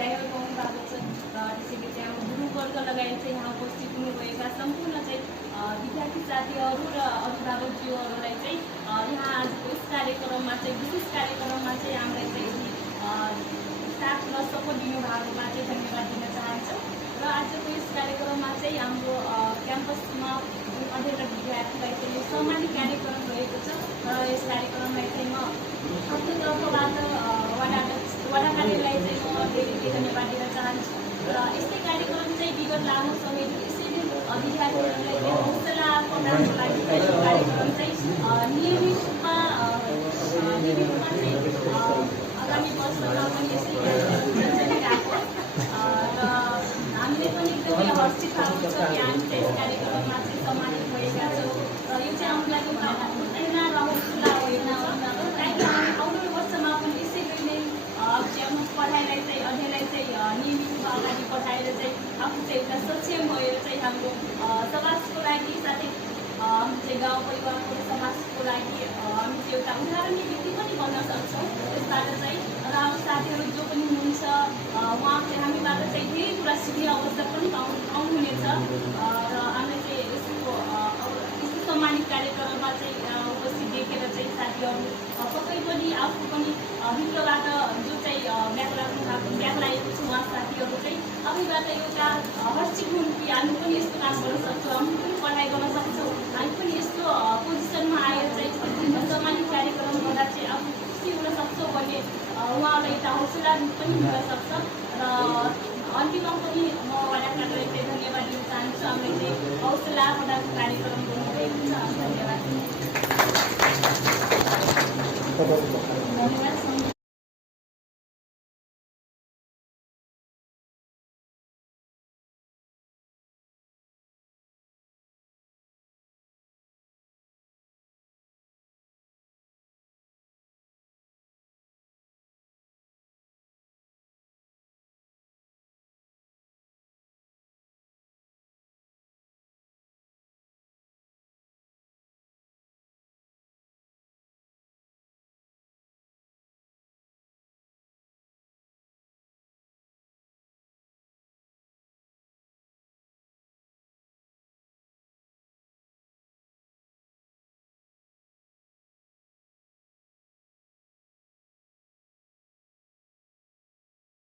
Driver पाउनु भएको छ र त्यसैले चाहिँ हाम्रो गुरुवर्ग लगायत चाहिँ यहाँ उपस्थित हुनुभएका सम्पूर्ण चाहिँ विद्यार्थी साथीहरू र अभिभावकज्यूहरूलाई चाहिँ यहाँ आजको यस कार्यक्रममा चाहिँ विशेष कार्यक्रममा चाहिँ हामीलाई चाहिँ साथ र सपोर्ट दिनुभएकोमा चाहिँ धन्यवाद दिन चाहन्छु। र आजको यस कार्यक्रममा चाहिँ हाम्रो क्याम्पसमा अध्ययनरत विद्यार्थीलाई चाहिँ सम्मानित कार्यक्रम रहेको छ र यस कार्यक्रमलाई चाहिँ म आफ्नो तर्फबाट वडा कार्यलाई चाहिँ म धेरै धन्यवाद दिन चाहन्छु। र यस्तै कार्यक्रम चाहिँ विगत लामो समयदेखि यसैले विद्यार्थीहरूलाई हौसला प्रदानको लागि कार्यक्रम चाहिँ नियमित रूपमा चाहिँ आगामी वर्षमा पनि यसै कार्यक्रम चलिरहेको र हामीले पनि एकदमै हर्षित भएको छ कि हामी चाहिँ यस कार्यक्रममा चाहिँ सम्मानित भएका छौँ। र यो चाहिँ हाम्रो लागि एउटा प्रेरणा र हौसला होइन, ताकि हामी आउने वर्षमा पनि यसै गरी नै आफ्नो पढाइलाई चाहिँ अध्ययनलाई चाहिँ नियमित रूपमा अगाडि बढाएर चाहिँ आफू चाहिँ एउटा सक्षम भएर चाहिँ हाम्रो समाजको लागि साथै हामी चाहिँ गाउँ परिवारको समाजको लागि हामी चाहिँ एउटा उदाहरणीय व्यक्ति पनि बन्न सक्छौँ। त्यसबाट चाहिँ र हाम्रो साथीहरू जो पनि हुनुहुन्छ उहाँ चाहिँ हामीबाट चाहिँ धेरै कुरा सिक्ने अवसर पनि पाउनुहुनेछ। र हामीलाई चाहिँ यस्तो सम्मानित कार्यक्रममा चाहिँ उपस्थित देखेर चाहिँ साथीहरू पक्कै पनि आफू पनि भित्रबाट जो चाहिँ ब्याकलाएको छु उहाँ साथीहरू चाहिँ आफैबाट एउटा हर्षित हुन् कि हामी पनि यस्तो काम गर्न सक्छौँ, हामी पनि पढाइ गर्न सक्छौँ, हामी पनि यस्तो पोजिसनमा आएर चाहिँ सम्मानित कार्यक्रम गर्दा चाहिँ आफू खुसी हुन सक्छौँ भन्ने उहाँलाई एउटा हौसला पनि हुन सक्छ। र अन्तिममा पनि म वडाकारलाई चाहिँ धन्यवाद दिन चाहन्छु। हामीले चाहिँ हौसला प्रदानको कार्यक्रम गर्नुभएको छ। धन्यवाद।